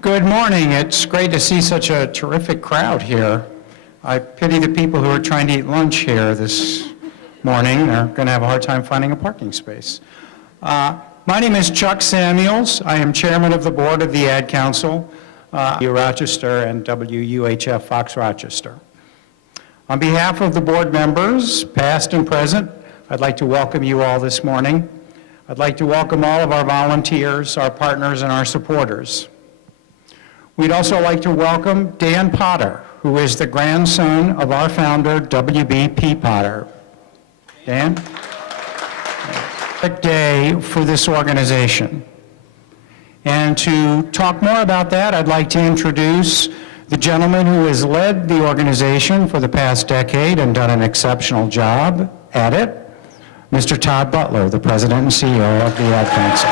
Good morning. It's great to see such a terrific crowd here. I pity the people who are trying to eat lunch here this morning. They're going to have a hard time finding a parking space. My name is Chuck Samuels. I am chairman of the board of the Ad Council, Rochester and WUHF Fox Rochester. On behalf of the board members, past and present, I'd like to welcome you all this morning. I'd like to welcome all of our volunteers, our partners, and our supporters. We'd also like to welcome Dan Potter, who is the grandson of our founder, W.B.P. Potter. Dan? Perfect day for this organization. And to talk more about that, I'd like to introduce the gentleman who has led the organization for the past decade and done an exceptional job at it, Mr. Todd Butler, the president and CEO of the Ad Council.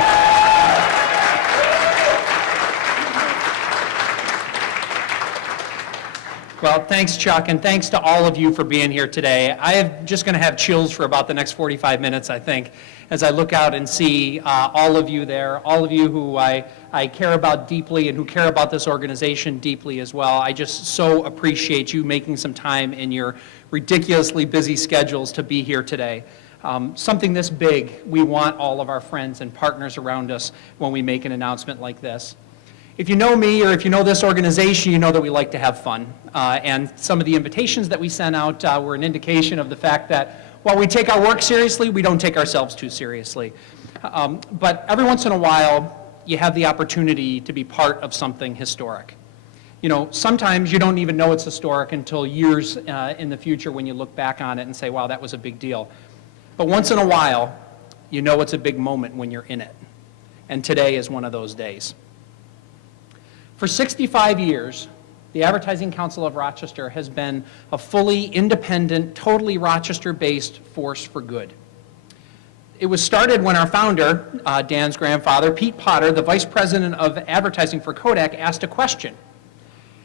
Well, thanks, Chuck, and thanks to all of you for being here today. I am just going to have chills for about the next 45 minutes, I think, as I look out and see all of you there, all of you who I care about deeply and who care about this organization deeply as well. I just so appreciate you making some time in your ridiculously busy schedules to be here today. Something this big, we want all of our friends and partners around us when we make an announcement like this. If you know me or if you know this organization, you know that we like to have fun. And some of the invitations that we sent out were an indication of the fact that while we take our work seriously, we don't take ourselves too seriously. But every once in a while, you have the opportunity to be part of something historic. You know, sometimes you don't even know it's historic until years in the future when you look back on it and say, wow, that was a big deal. But once in a while, you know it's a big moment when you're in it. And today is one of those days. For 65 years, the Advertising Council of Rochester has been a fully independent, totally Rochester-based force for good. It was started when our founder, Dan's grandfather, Pete Potter, the vice president of advertising for Kodak, asked a question.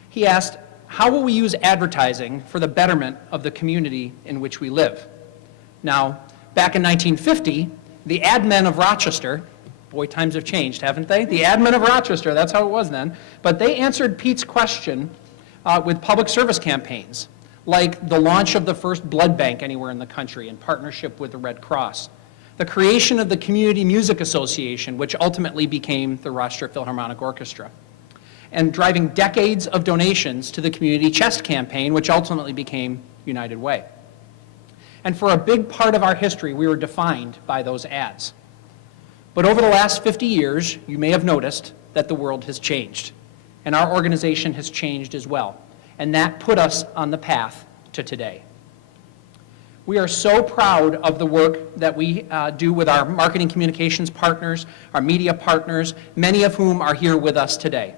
He asked, how will we use advertising for the betterment of the community in which we live? Now, back in 1950, the ad men of Rochester, boy, times have changed, haven't they? The ad men of Rochester, that's how it was then. But they answered Pete's question with public service campaigns, like the launch of the first blood bank anywhere in the country in partnership with the Red Cross, the creation of the Community Music Association, which ultimately became the Rochester Philharmonic Orchestra, and driving decades of donations to the Community Chest Campaign, which ultimately became United Way. And for a big part of our history, we were defined by those ads. But over the last 50 years, you may have noticed that the world has changed, and our organization has changed as well, and that put us on the path to today. We are so proud of the work that we do with our marketing communications partners, our media partners, many of whom are here with us today.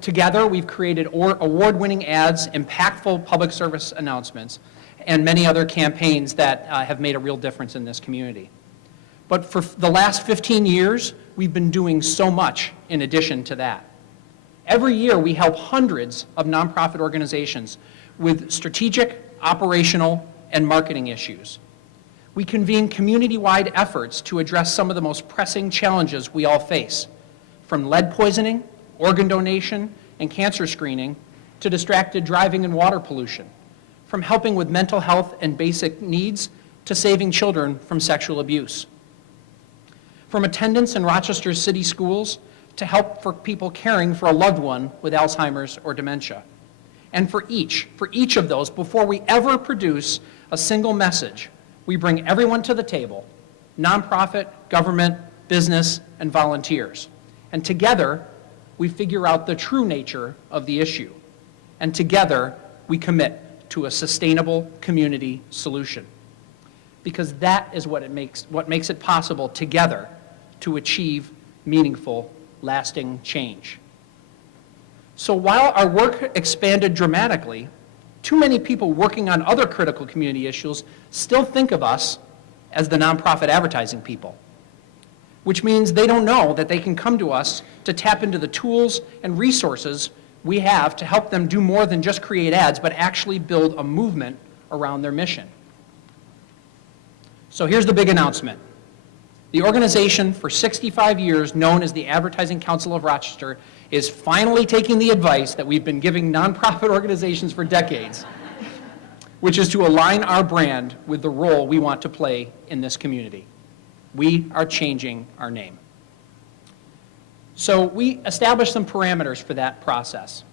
Together, we've created award-winning ads, impactful public service announcements, and many other campaigns that have made a real difference in this community. But for the last 15 years, we've been doing so much in addition to that. Every year, we help hundreds of nonprofit organizations with strategic, operational, and marketing issues. We convene community-wide efforts to address some of the most pressing challenges we all face, from lead poisoning, organ donation, and cancer screening, to distracted driving and water pollution, from helping with mental health and basic needs, to saving children from sexual abuse. From attendance in Rochester City schools to help for people caring for a loved one with Alzheimer's or dementia. And for each of those, before we ever produce a single message, we bring everyone to the table, nonprofit, government, business, and volunteers. And together, we figure out the true nature of the issue. And together, we commit to a sustainable community solution. Because that is what makes it possible together to achieve meaningful, lasting change. So while our work expanded dramatically, too many people working on other critical community issues still think of us as the nonprofit advertising people, which means they don't know that they can come to us to tap into the tools and resources we have to help them do more than just create ads, but actually build a movement around their mission. So here's the big announcement. The organization for 65 years, known as the Advertising Council of Rochester, is finally taking the advice that we've been giving nonprofit organizations for decades, which is to align our brand with the role we want to play in this community. We are changing our name. So we established some parameters for that process.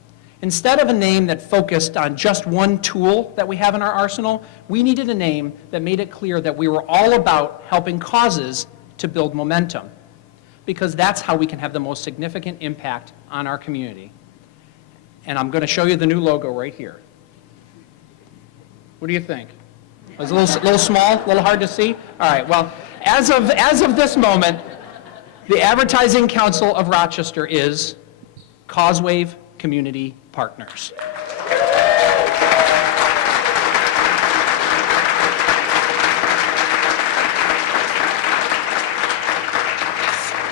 Instead of a name that focused on just one tool that we have in our arsenal, we needed a name that made it clear that we were all about helping causes to build momentum, because that's how we can have the most significant impact on our community. And I'm going to show you the new logo right here. What do you think? It was a little small, a little hard to see? All right, well, as of this moment, the Advertising Council of Rochester is Causewave Community Partners.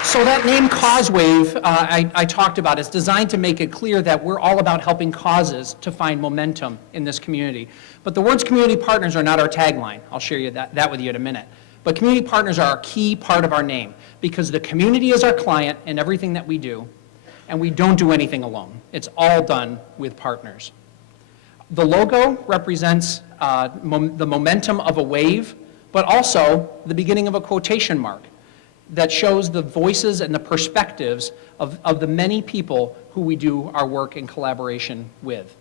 So that name Causewave I talked about is designed to make it clear that we're all about helping causes to find momentum in this community. But the words community partners are not our tagline. I'll share you that with you in a minute. But community partners are a key part of our name because the community is our client in everything that we do, and we don't do anything alone. It's all done with partners. The logo represents the momentum of a wave, but also the beginning of a quotation mark that shows the voices and the perspectives of the many people who we do our work in collaboration with.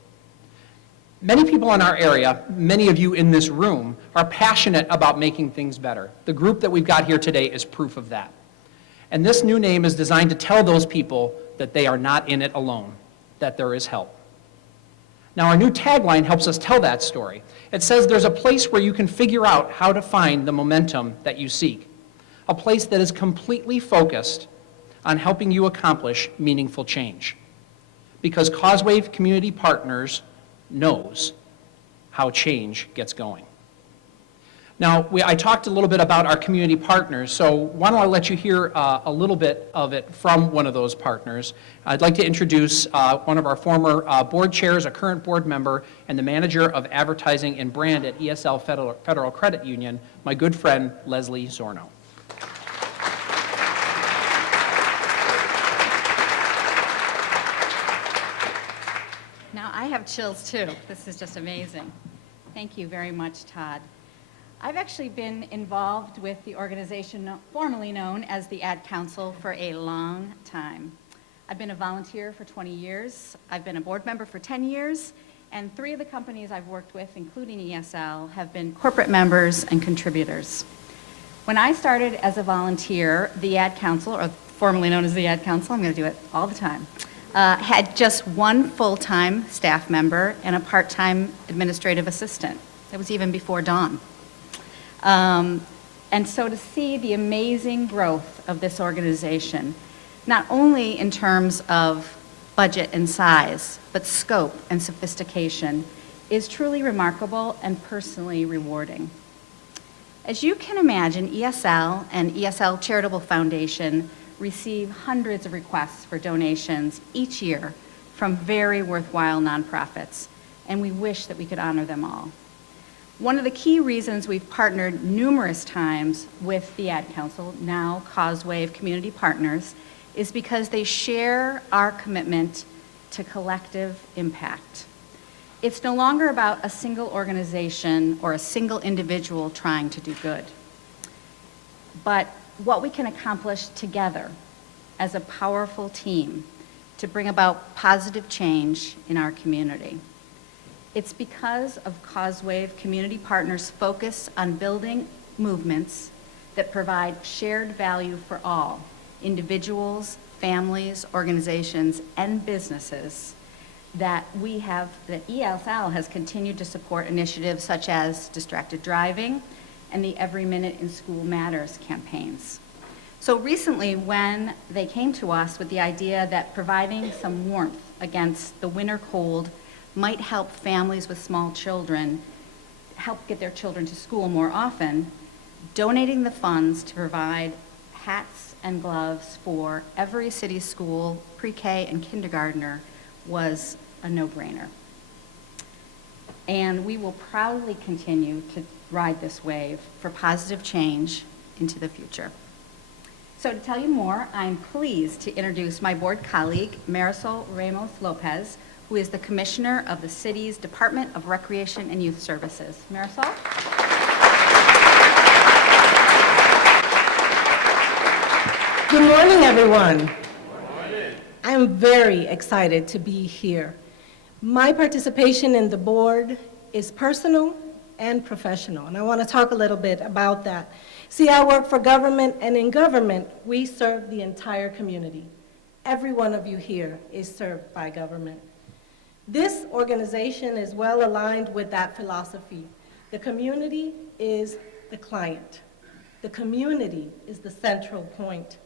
Many people in our area, many of you in this room, are passionate about making things better. The group that we've got here today is proof of that. And this new name is designed to tell those people that they are not in it alone, that there is help. Now, our new tagline helps us tell that story. It says there's a place where you can figure out how to find the momentum that you seek, a place that is completely focused on helping you accomplish meaningful change. Because Causewave Community Partners knows how change gets going. Now, I talked a little bit about our community partners, so why don't I let you hear a little bit of it from one of those partners. I'd like to introduce one of our former board chairs, a current board member, and the manager of advertising and brand at ESL Federal Credit Union, my good friend, Leslie Zorno. Now, I have chills too. This is just amazing. Thank you very much, Todd. I've actually been involved with the organization formerly known as the Ad Council for a long time. I've been a volunteer for 20 years. I've been a board member for 10 years, and 3 of the companies I've worked with, including ESL, have been corporate members and contributors. When I started as a volunteer, the Ad Council, or formerly known as the Ad Council, I'm going to do it all the time, had just 1 full-time staff member and a part-time administrative assistant. That was even before Dawn. And so to see the amazing growth of this organization, not only in terms of budget and size, but scope and sophistication, is truly remarkable and personally rewarding. As you can imagine, ESL and ESL Charitable Foundation receive hundreds of requests for donations each year from very worthwhile nonprofits, and we wish that we could honor them all. One of the key reasons we've partnered numerous times with the Ad Council, now Causewave Community Partners, is because they share our commitment to collective impact. It's no longer about a single organization or a single individual trying to do good, but what we can accomplish together as a powerful team to bring about positive change in our community. It's because of Causewave Community Partners' focus on building movements that provide shared value for all, individuals, families, organizations, and businesses, that ESL has continued to support initiatives such as distracted driving and the Every Minute in School Matters campaigns. So recently, when they came to us with the idea that providing some warmth against the winter cold might help families with small children help get their children to school more often, donating the funds to provide hats and gloves for every city school, pre-K and kindergartner was a no-brainer. And we will proudly continue to ride this wave for positive change into the future. So to tell you more, I'm pleased to introduce my board colleague, Marisol Ramos Lopez, who is the Commissioner of the city's Department of Recreation and Youth Services. Marisol? Good morning, everyone. I'm very excited to be here. My participation in the board is personal and professional, and I want to talk a little bit about that. See, I work for government, and in government, we serve the entire community. Every one of you here is served by government. This organization is well aligned with that philosophy. The community is the client. The community is the central point.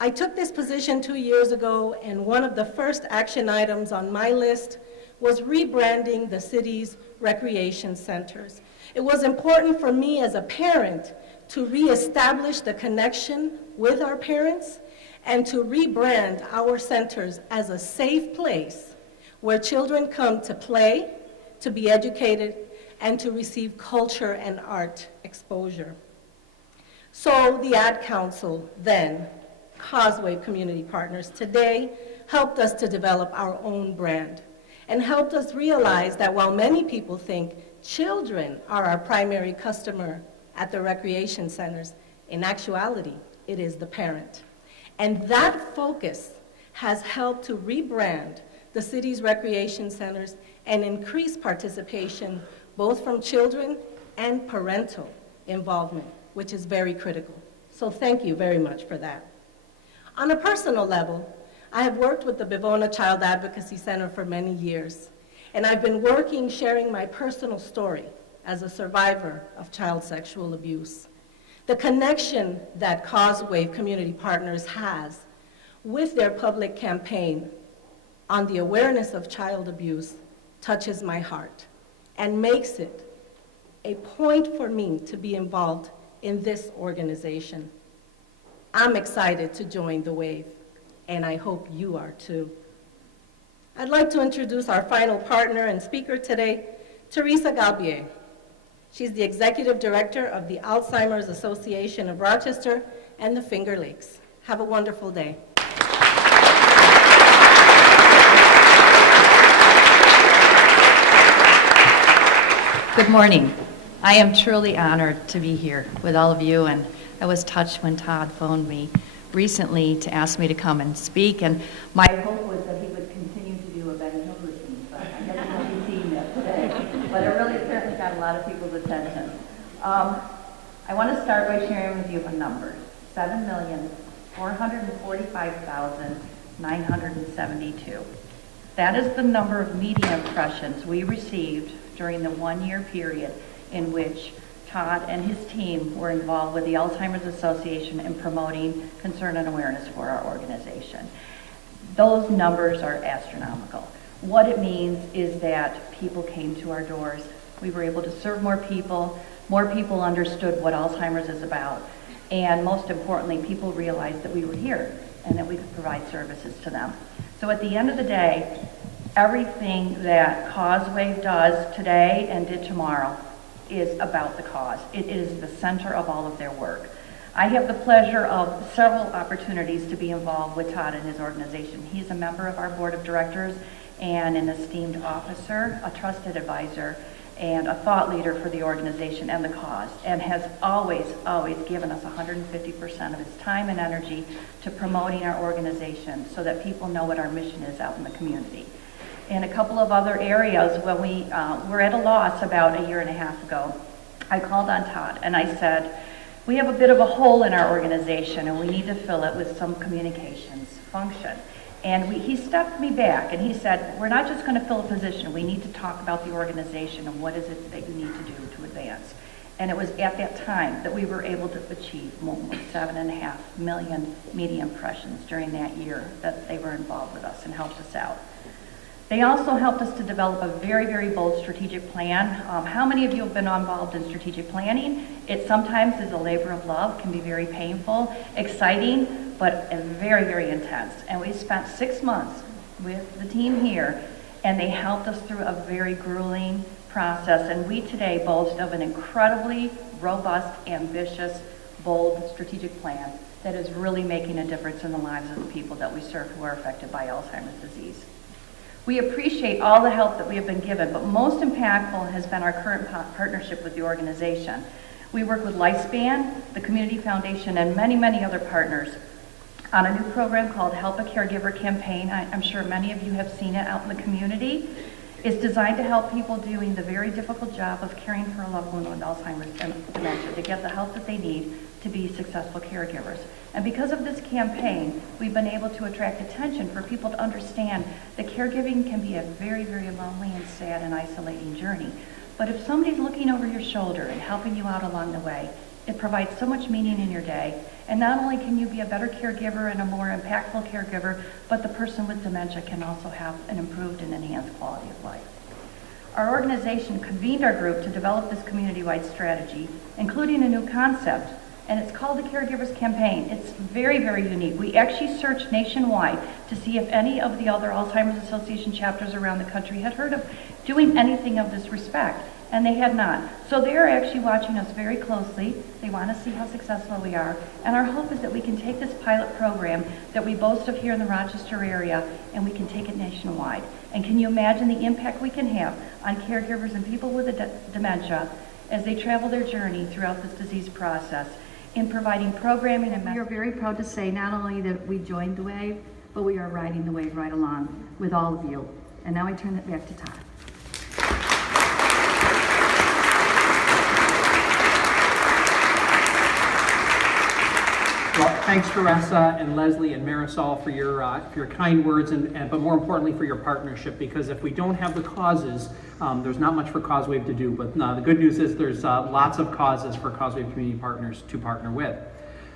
I took this position 2 years ago, and one of the first action items on my list was rebranding the city's recreation centers. It was important for me as a parent to reestablish the connection with our parents and to rebrand our centers as a safe place where children come to play, to be educated, and to receive culture and art exposure. So the Ad Council then, Causewave Community Partners, today helped us to develop our own brand and helped us realize that while many people think children are our primary customer at the recreation centers, in actuality, it is the parent. And that focus has helped to rebrand the city's recreation centers and increase participation both from children and parental involvement, which is very critical. So thank you very much for that. On a personal level, I have worked with the Bivona Child Advocacy Center for many years, and I've been working sharing my personal story as a survivor of child sexual abuse. The connection that Causewave Community Partners has with their public campaign on the awareness of child abuse touches my heart and makes it a point for me to be involved in this organization. I'm excited to join the wave, and I hope you are too. I'd like to introduce our final partner and speaker today, Teresa Galbier. She's the Executive Director of the Alzheimer's Association of Rochester and the Finger Lakes. Have a wonderful day. Good morning. I am truly honored to be here with all of you, and I was touched when Todd phoned me recently to ask me to come and speak, and my hope was that he would continue to do a Ben Hill routine, but I guess he won't be seeing that today. But it really certainly got a lot of people's attention. I want to start by sharing with you a number: 7,445,972. That is the number of media impressions we received during the one-year period in which Todd and his team were involved with the Alzheimer's Association in promoting concern and awareness for our organization. Those numbers are astronomical. What it means is that people came to our doors. We were able to serve more people understood what Alzheimer's is about, and most importantly, people realized that we were here and that we could provide services to them. So at the end of the day, everything that Causewave does today and did tomorrow is about the cause. It is the center of all of their work. I have the pleasure of several opportunities to be involved with Todd and his organization. He's a member of our board of directors and an esteemed officer, a trusted advisor, and a thought leader for the organization and the cause, and has always given us 150% of his time and energy to promoting our organization so that people know what our mission is out in the community. In a couple of other areas, when we were at a loss about a year and a half ago, I called on Todd and I said, we have a bit of a hole in our organization and we need to fill it with some communications function. And he stepped me back and he said, we're not just going to fill a position, we need to talk about the organization and what is it that you need to do to advance. And it was at that time that we were able to achieve almost 7.5 million media impressions during that year that they were involved with us and helped us out. They also helped us to develop a very, very bold strategic plan. How many of you have been involved in strategic planning? It sometimes is a labor of love, can be very painful, exciting, but very, very intense. And we spent 6 months with the team here, and they helped us through a very grueling process. And we today boast of an incredibly robust, ambitious, bold strategic plan that is really making a difference in the lives of the people that we serve who are affected by Alzheimer's disease. We appreciate all the help that we have been given, but most impactful has been our current partnership with the organization. We work with Lifespan, the Community Foundation, and many, many other partners on a new program called Help a Caregiver Campaign. I'm sure many of you have seen it out in the community. It's designed to help people doing the very difficult job of caring for a loved one with Alzheimer's and dementia to get the help that they need to be successful caregivers. And because of this campaign, we've been able to attract attention for people to understand that caregiving can be a very, very lonely and sad and isolating journey. But if somebody's looking over your shoulder and helping you out along the way, it provides so much meaning in your day. And not only can you be a better caregiver and a more impactful caregiver, but the person with dementia can also have an improved and enhanced quality of life. Our organization convened our group to develop this community-wide strategy, including a new concept, and it's called the Caregivers Campaign. It's very, very unique. We actually searched nationwide to see if any of the other Alzheimer's Association chapters around the country had heard of doing anything of this respect, and they had not. So they're actually watching us very closely. They want to see how successful we are, and our hope is that we can take this pilot program that we boast of here in the Rochester area, and we can take it nationwide. And can you imagine the impact we can have on caregivers and people with dementia as they travel their journey throughout this disease process in providing programming and we are very proud to say not only that we joined the wave, but we are riding the wave right along with all of you. And now I turn it back to Todd. Well, thanks, Teresa and Leslie and Marisol for your kind words, but more importantly for your partnership. Because if we don't have the causes, there's not much for Causewave to do. But the good news is there's lots of causes for Causewave Community Partners to partner with.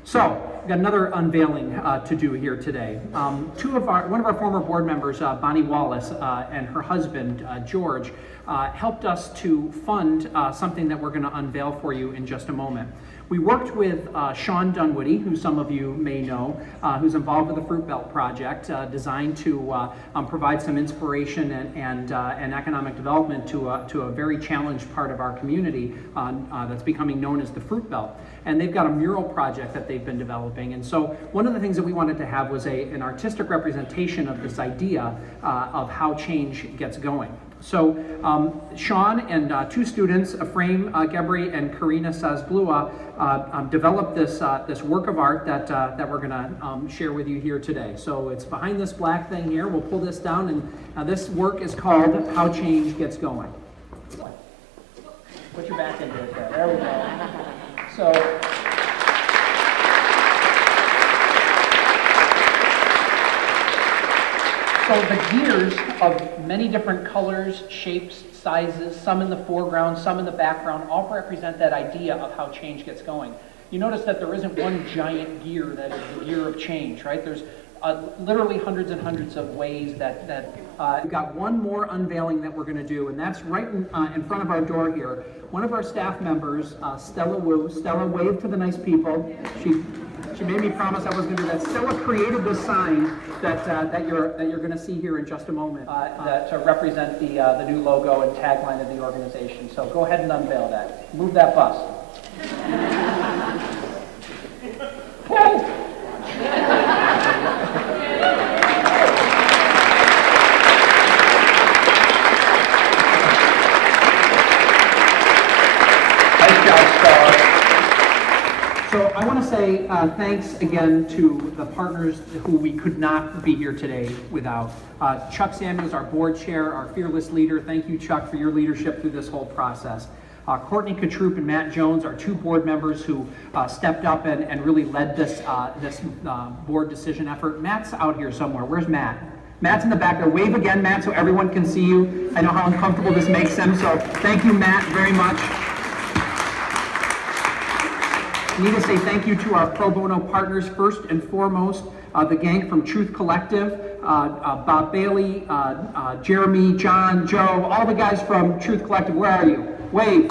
So, we've got another unveiling to do here today. One of our former board members, Bonnie Wallace, and her husband, George, helped us to fund something that we're going to unveil for you in just a moment. We worked with Sean Dunwoody, who some of you may know, who's involved with the Fruit Belt Project, designed to provide some inspiration and economic development to a very challenged part of our community that's becoming known as the Fruit Belt. And they've got a mural project that they've been developing. And so one of the things that we wanted to have was an artistic representation of this idea of how change gets going. So Sean and two students, Ephraim Gebri and Karina Sazblua, developed this work of art that we're going to share with you here today. So it's behind this black thing here. We'll pull this down, and this work is called How Change Gets Going. Put your back into it there. There we go. So the gears of many different colors, shapes, sizes, some in the foreground, some in the background, all represent that idea of how change gets going. You notice that there isn't one giant gear that is the gear of change, right? There's literally hundreds and hundreds of ways that we've got one more unveiling that we're going to do, and that's right in front of our door here. One of our staff members, Stella Wu. Stella, wave to the nice people. She made me promise I was going to do that. Stella created this sign that you're going to see here in just a moment to represent the new logo and tagline of the organization. So go ahead and unveil that. Move that bus. So I want to say thanks again to the partners who we could not be here today without. Chuck Samuels, our board chair, our fearless leader. Thank you, Chuck, for your leadership through this whole process. Courtney Katroop and Matt Jones, our two board members who stepped up and really led this board decision effort. Matt's out here somewhere. Where's Matt? Matt's in the back there. Wave again, Matt, so everyone can see you. I know how uncomfortable this makes them, so thank you, Matt, very much. I need to say thank you to our pro bono partners, first and foremost, the gang from Truth Collective, Bob Bailey, Jeremy, John, Joe, all the guys from Truth Collective. Where are you? Wave.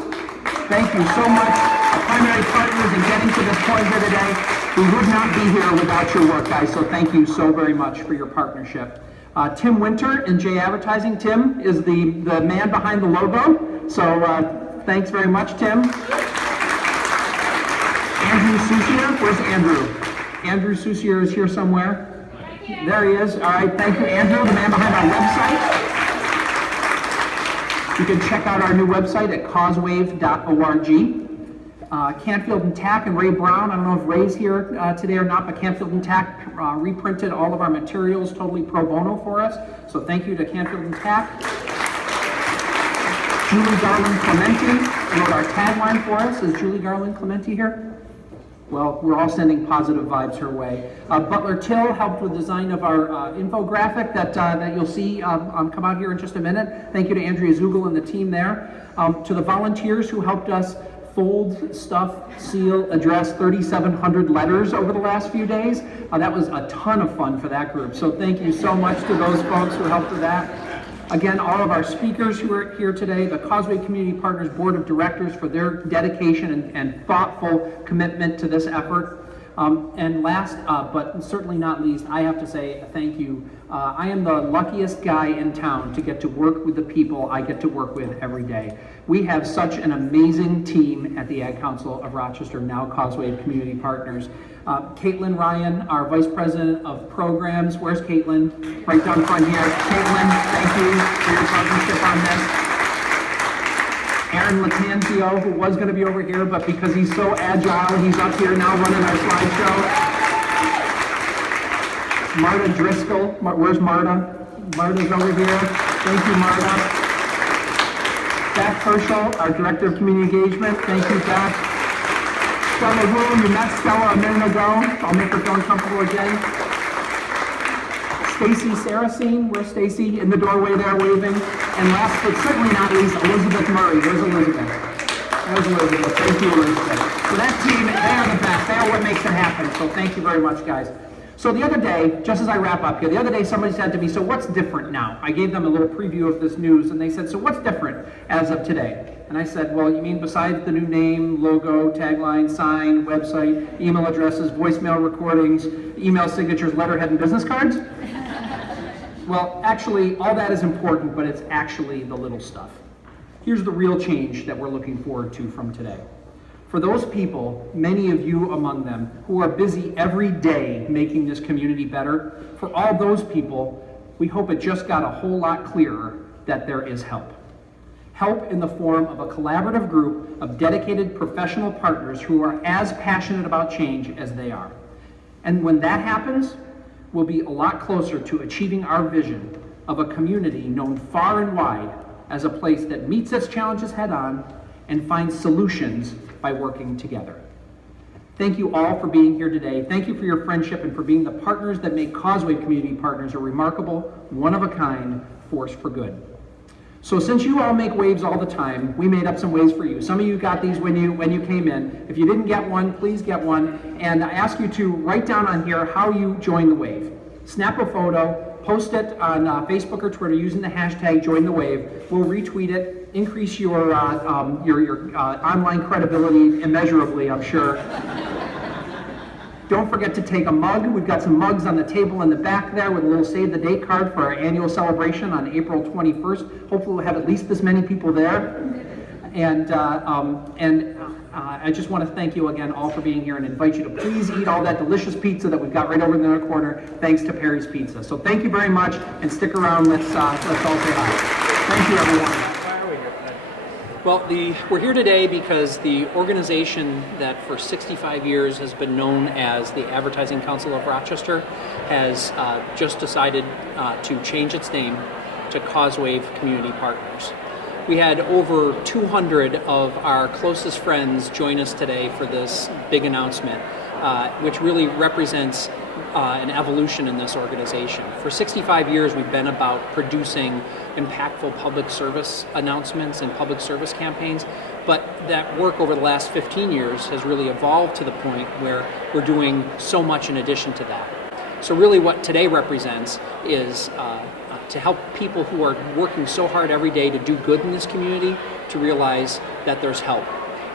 Thank you so much, our primary partners in getting to this point here today. We would not be here without your work, guys, so thank you so very much for your partnership. Tim Winter in J Advertising. Tim is the man behind the logo, so thanks very much, Tim. Andrew Sucia, where's Andrew? Andrew Soucier is here somewhere. There he is. All right, thank you, Andrew, the man behind our website. You can check out our new website at causewave.org. Canfield and Tack and Ray Brown, I don't know if Ray's here today or not, but Canfield and Tack reprinted all of our materials totally pro bono for us. So thank you to Canfield and Tack. Julie Garland Clementi wrote our tagline for us. Is Julie Garland Clementi here? Well, we're all sending positive vibes her way. Butler Till helped with design of our infographic that you'll see come out here in just a minute. Thank you to Andrea Zugel and the team there. To the volunteers who helped us fold, stuff, seal, address 3,700 letters over the last few days. That was a ton of fun for that group. So thank you so much to those folks who helped with that. Again, all of our speakers who are here today, the Causeway Community Partners Board of Directors for their dedication and thoughtful commitment to this effort. And last, but certainly not least, I have to say thank you. I am the luckiest guy in town to get to work with the people I get to work with every day. We have such an amazing team at the Ag Council of Rochester, now Causeway Community Partners. Caitlin Ryan, our Vice President of Programs. Where's Caitlin? Right down front here. Caitlin, thank you for your partnership on this. Aaron Latanzio, who was going to be over here, but because he's so agile, he's up here now running our slideshow. Marta Driscoll, where's Marta? Marta's over here. Thank you, Marta. Beth Herschel, our Director of Community Engagement. Thank you, Beth. Stella Wu, you met Stella a minute ago. I'll make her feel uncomfortable again. Stacy Saracine, where's Stacy? In the doorway there waving. And last but certainly not least, Elizabeth Murray. Where's Elizabeth? There's Elizabeth. Thank you, Elizabeth. So that team, they are the best. They are what makes it happen. So thank you very much, guys. So the other day, just as I wrap up here, the other day somebody said to me, so what's different now? I gave them a little preview of this news, and they said, so what's different as of today? And I said, well, you mean besides the new name, logo, tagline, sign, website, email addresses, voicemail recordings, email signatures, letterhead, and business cards? Well, actually, all that is important, but it's actually the little stuff. Here's the real change that we're looking forward to from today. For those people, many of you among them, who are busy every day making this community better, for all those people, we hope it just got a whole lot clearer that there is help. Help in the form of a collaborative group of dedicated professional partners who are as passionate about change as they are. And when that happens, we'll be a lot closer to achieving our vision of a community known far and wide as a place that meets its challenges head on and finds solutions by working together. Thank you all for being here today. Thank you for your friendship and for being the partners that make Causeway Community Partners a remarkable, one-of-a-kind force for good. So since you all make waves all the time, we made up some waves for you. Some of you got these when you came in. If you didn't get one, please get one. And I ask you to write down on here how you join the wave. Snap a photo, post it on Facebook or Twitter using the hashtag #JoinTheWave. We'll retweet it, increase your online credibility immeasurably, I'm sure. Don't forget to take a mug. We've got some mugs on the table in the back there with a little save the date card for our annual celebration on April 21st. Hopefully we'll have at least this many people there. And I just want to thank you again all for being here and invite you to please eat all that delicious pizza that we've got right over in the other corner, thanks to Perry's Pizza. So thank you very much, and stick around. Let's all say hi. Thank you, everyone. Well, we're here today because the organization that for 65 years has been known as the Advertising Council of Rochester has just decided to change its name to Causewave Community Partners. We had over 200 of our closest friends join us today for this big announcement, which really represents an evolution in this organization. For 65 years, we've been about producing impactful public service announcements and public service campaigns, but that work over the last 15 years has really evolved to the point where we're doing so much in addition to that. So really what today represents is to help people who are working so hard every day to do good in this community to realize that there's help.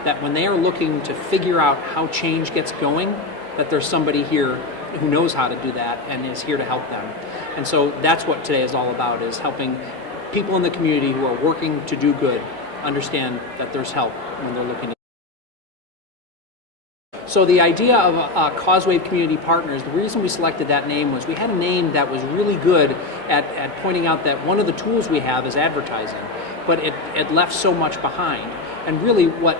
That when they are looking to figure out how change gets going, that there's somebody here who knows how to do that and is here to help them. And so that's what today is all about, is helping people in the community who are working to do good understand that there's help when they're looking. So the idea of Causewave Community Partners, the reason we selected that name was we had a name that was really good at pointing out that one of the tools we have is advertising, but it left so much behind. And really what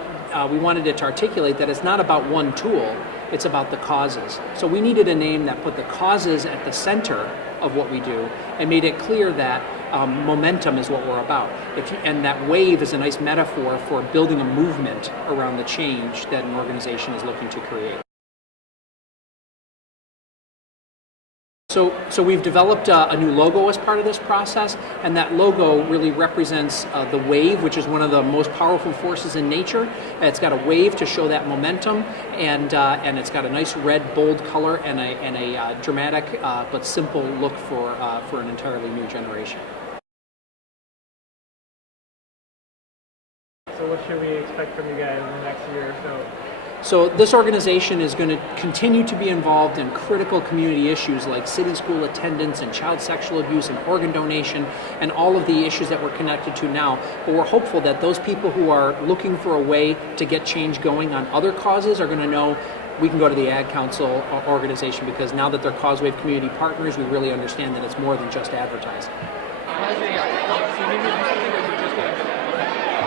we wanted it to articulate that it's not about one tool, it's about the causes. So we needed a name that put the causes at the center of what we do and made it clear that momentum is what we're about. And that wave is a nice metaphor for building a movement around the change that an organization is looking to create. So we've developed a new logo as part of this process, and that logo really represents the wave, which is one of the most powerful forces in nature. It's got a wave to show that momentum, and it's got a nice red, bold color and a dramatic but simple look for an entirely new generation. So what should we expect from you guys in the next year or so? So this organization is going to continue to be involved in critical community issues like city school attendance and child sexual abuse and organ donation and all of the issues that we're connected to now. But we're hopeful that those people who are looking for a way to get change going on other causes are going to know we can go to the Ag Council organization, because now that they're Causewave Community Partners, we really understand that it's more than just advertising.